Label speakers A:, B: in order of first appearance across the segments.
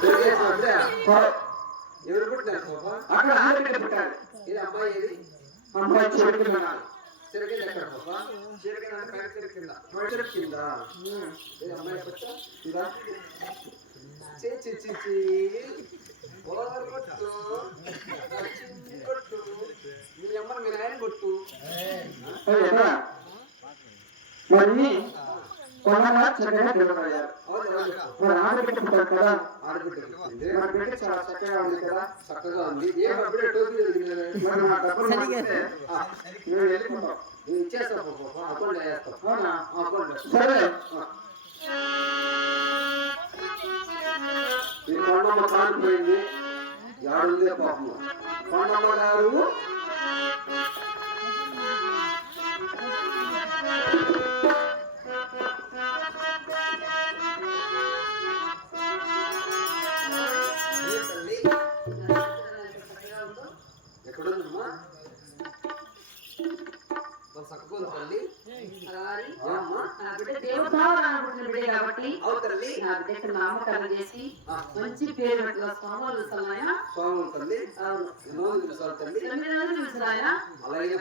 A: పెరిగేసినప్పుడే
B: ఓ,
A: ఎవరు పుట్టినారు పాప
B: అక్కడ ఆడబిడ్డ పుట్టాడు
A: ఇది అమ్మాయి ఏది
B: అమ్మాయి చెడు కింద
A: చిరకింద ఎక్కడ పాప చిరకింద అంటే పైన ఇది అమ్మాయి పుట్ట ఇదా ఓవర్ కొట్టు కొట్టు మీ మీ నాయన కొట్టు
B: మరి చక్కగా మరి ఆడబిడ్డ పుట్టాడు కదా? మన బిడ్డ చాలా చక్కగా ఉంది కదా?
A: చక్కగా ఉంది. ఏం
B: మరి మా డబ్బులు
A: నేను ఇచ్చేస్తా పాప అకౌంట్ వేస్తా. అకౌంట్
B: సరే
A: ఈ కొండమ్మ కాలిపోయింది. ఏడుందే పాపం. కొండమ్మ గారు
C: కాబట్టి నా బిడ్డకి నామకరణం చేసి మంచి పేరు పెట్టిన స్వాములు
A: స్వామి తల్లి.
C: తొమ్మిది రోజులు
A: అలాగే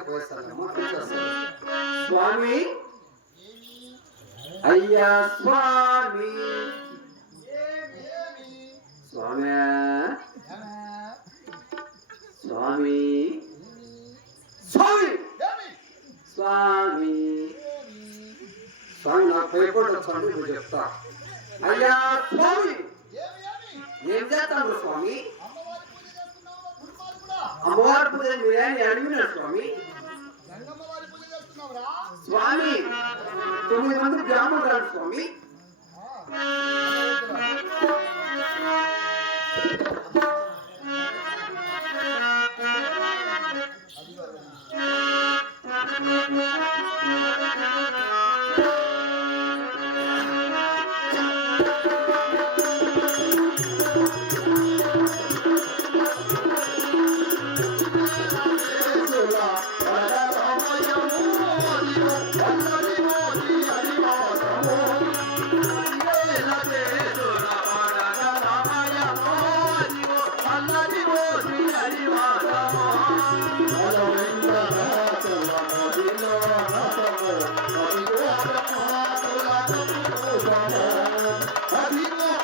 A: అయ్యా స్వామి. స్వామి. స్వామి. నాకు పనులు స్వామి చెప్తా. అయ్యా స్వామి! ఏం చేస్తాను స్వామి? అమ్మవారి పూజ మీరేం అడిగినారు స్వామి స్వామి తొమ్మిది మంది బ్రాహ్మణులు స్వామి?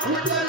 A: స్వామి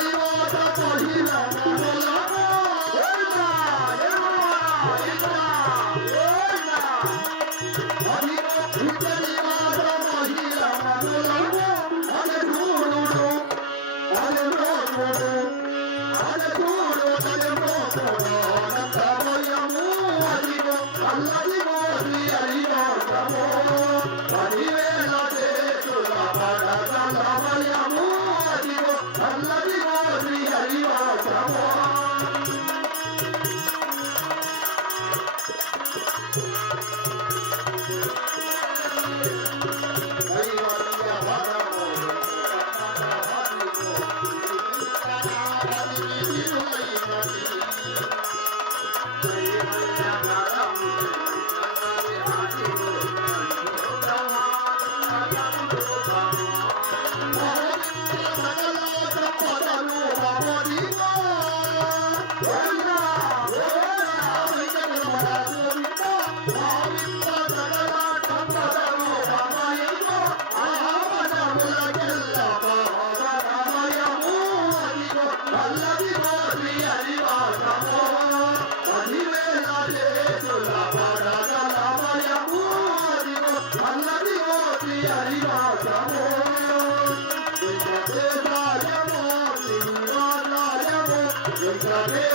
A: ఏం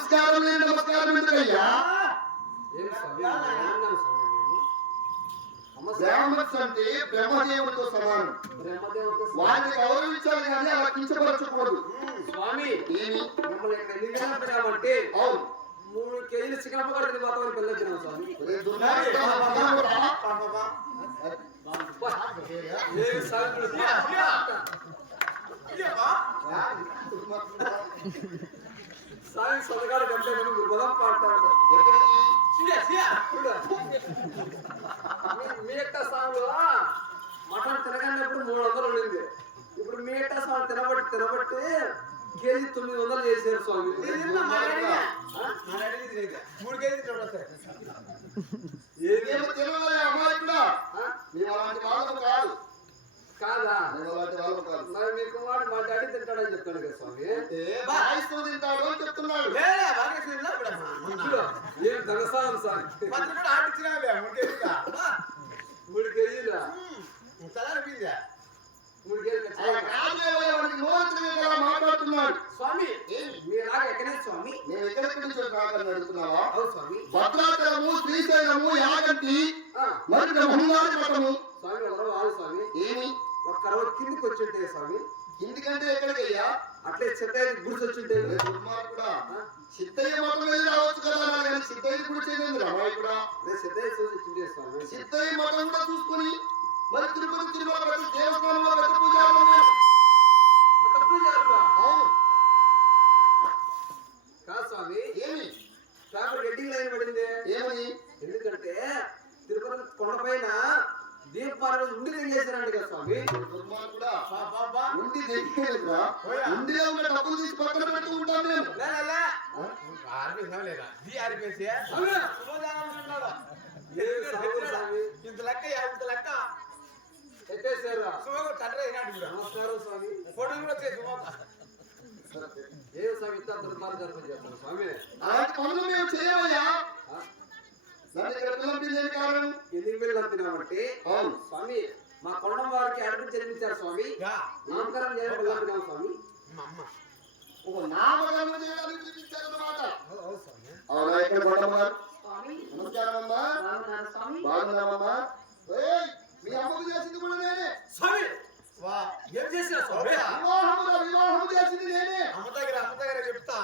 D: సంస్కారం లేని నమస్కారం ఎందుకయ్యా బ్రాహ్మణ్స్ అంటే బ్రహ్మదేవుడితో సమానం వారిని గౌరవించాలి కానీ అలా కించపరచకూడదు స్వామి మిమ్మల్ని
A: అవును
D: మూడు కేజీలు చికెన్ కూడా తిని పోతామని పిల్లలు స్వామి
A: దుర్మార్గుడా, మగానురా.
D: ఏ సాగులు సాయం కంటే నువ్వు బలం పాడతాడు. మీ- యొక్క సాగులో మటన్ తినగానేప్పుడు మూడు వందలు ఉండింది. ఇప్పుడు మీ యొక్క సాగు తినబట్టి తినబట్టి కేజీ తొమ్మిది వందలు చేశారు స్వామి.
A: అలాంటి వాళ్ళము కాదు.
D: కాదా?
A: కాదు.
D: మరి మీ డాడీ తింటాడని చెప్తాడు కదా స్వామి.
A: తింటాడు.
D: ఏం దగసాలం సార్ మూడు కేజీలు
A: మాట్లాడుతున్నాడు.
D: స్వామి మీలాగా ఎక్కడే స్వామి?
A: నేను ఎక్కడెక్కడి నుంచి అడుగుతున్నావా?
D: స్వామి.
A: భద్రాచలము శ్రీశైలము యాగంటి మరి మఠము
D: స్వామి వాళ్ళు స్వామి.
A: ఏమి?
D: ఒక్క రోజు కిందికి వచ్చి స్వామి.
A: ఎందుకంటే ఎక్కడికయ్యా?
D: అట్లే చెత్త గుడిసి వచ్చి ఉంటే
A: ఒరే దుర్మార్గుడా సిద్ధయ్య మఠం వెళ్ళి రావచ్చు కదా నా కానీ సిద్ధయ్య కూడా
D: సిద్ధయ్య చూసి
A: సిద్ధయ్య మఠం కూడా చూసుకొని మరి తిరుపతి తిరుమల పెద్ద దేవస్థానంలో పెద్ద? అవును.
D: కాదు స్వామి?
A: ఏమి?
D: పేపర్ హెడ్డింగ్ లైన్ పడింది.
A: ఏమని?
D: ఎందుకంటే తిరుపతి కొండపైన దీపారాధన ఉండి చేశారంట కదా స్వామి?
A: దుర్మార్గుడా? ఉండి దగ్గర ఉండిలో ఉన్న డబ్బులు తీసి పక్కన పెట్టి ఉంటాం మేము!
D: ఏ
E: ఇంత లెక్క ఇంత లెక్క? కూడా
D: నమస్కారం స్వామి.
E: ఫోటో కూడా వచ్చే సుమకు.
D: ఏ స్వామి ఇంత దుర్మార్గం చేస్తాను స్వామి.
A: అలాంటి పనులు మేము చేయమయ్యా కారణం
D: వేలు పంపినామంటే
A: అవును.
D: స్వామి మా కొండం వారికి అడుగు జన్మించారు స్వామి. నామకరణం చేయడం స్వామి?
E: మా అమ్మ.
A: ఒక నామకరణం చేయడానికి
E: అవును స్వామి.
A: అవునా? ఇక్కడ కొండమ్మారు
C: స్వామి
A: నమస్కారం అమ్మా
C: బాగున్నారు స్వామి
A: బాగున్నామమ్మా ఏయ్, మీ అమ్మకు చేసింది కూడా నేనే
D: స్వామి
E: వా
D: ఏం చేసిన స్వామి
A: వివాహముగా వివాహం చేసింది నేనే
E: అమ్మ దగ్గర అమ్మ దగ్గర చెప్తా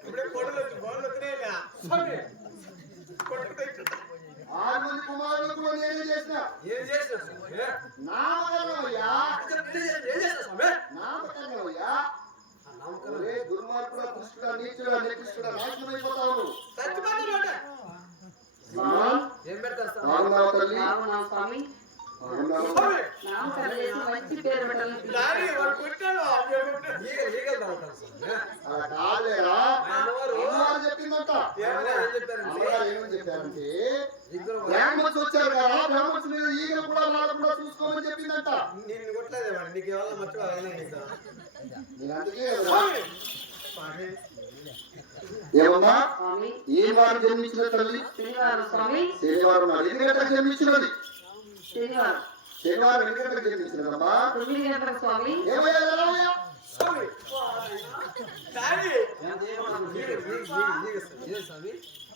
E: ఇప్పుడే ఫోటోలు వచ్చి ఫోన్లు వచ్చినాయి
D: స్వామి
E: ఫోటోలు తెచ్చుతా
A: ఆరు మంది కుమారులు కూడా నేనే చేసిన
D: ఏం చేసిన
A: ఒరే దుర్మార్గుడా దుష్టుడా నీచుడా నికృష్టుడా నాశనం అయిపోతావు
D: ఏం పెడతారు స్వామి.
A: చెప్పిందంట
D: ఏమని చెప్పారంటే
A: బ్రాహ్మణ్స్ వచ్చారు కదా బ్రాహ్మణ్స్ మీద కూడా రాకుండా చూసుకోమని చెప్పిందంట
E: నీకు ఎవరో
A: అందుకే ఏమన్నా ఏ వారం జన్మించిన తల్లి?
C: శనివారం
A: ఎన్ని గంటలకు జన్మించినది?
C: శనివారం
A: ఎన్ని గంటలకు
C: తొమ్మిది గంటలకు స్వామి.
A: ఏమయ్యా?
D: స్వామి.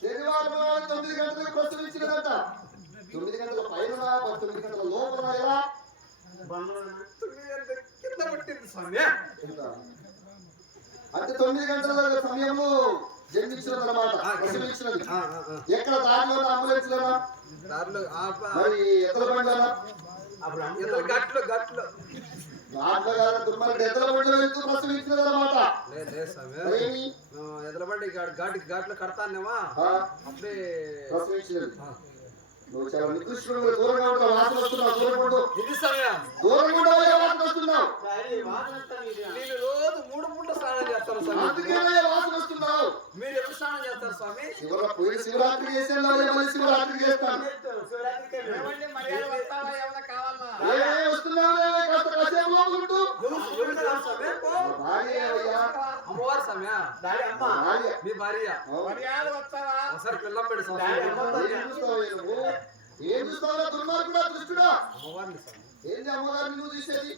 A: శనివారం తొమ్మిది గంటలకు ప్రసవించినదంట. తొమ్మిది గంటల పైన తొమ్మిది గంటల లోపల ఎలా? అంటే తొమ్మిది గంటల సమయంలో జన్మించినదన్నమాట. ప్రసవించినది
D: ఆ, ఆ, ఆ.
A: ఎక్కడ దారిలో అంబులెన్స్
D: దారిలో ఆప
A: మరి ఎద్దల బండ్లోనా?
D: గట్లు గట్లు.
A: దాంట్లో కాదు దుర్మార్గుడు ఎద్దల బండిలో వెళ్తూ ప్రసవించినదన్నమాట
D: లేదు లేదు స్వామి
A: మరేమి
D: ఎదలబండి ఘాటి ఘాట్లు కడతానేమా. అప్పుడే
A: ప్రసవించినది. నువ్వు చాలా నికృష్టుడు దూరంగా ఉంటావు వాసన వస్తున్నావు దూరంగా వాసన వస్తున్నావు
D: రోజు మూడు పూట స్నానం స్వామి
A: వాసన వస్తున్నావు
D: మీరు ఎప్పుడు స్నానం చేస్తారు స్వామి
A: శివరా పోయి శివరాత్రి మళ్ళీ శివరాత్రి చేస్తాను కాస్త కాసేపు భార్య అయ్యా
D: అమ్మవారు
E: అమ్మ.
A: మా భార్య.
D: ఒకసారి పిల్లం పెడు.
A: ఏం ఏం చూస్తావురా దుర్మార్గుడా దృష్టుడా?
D: అమ్మవారిని స్వామి
A: ఏంది అమ్మగారిని నువ్వు చూసేది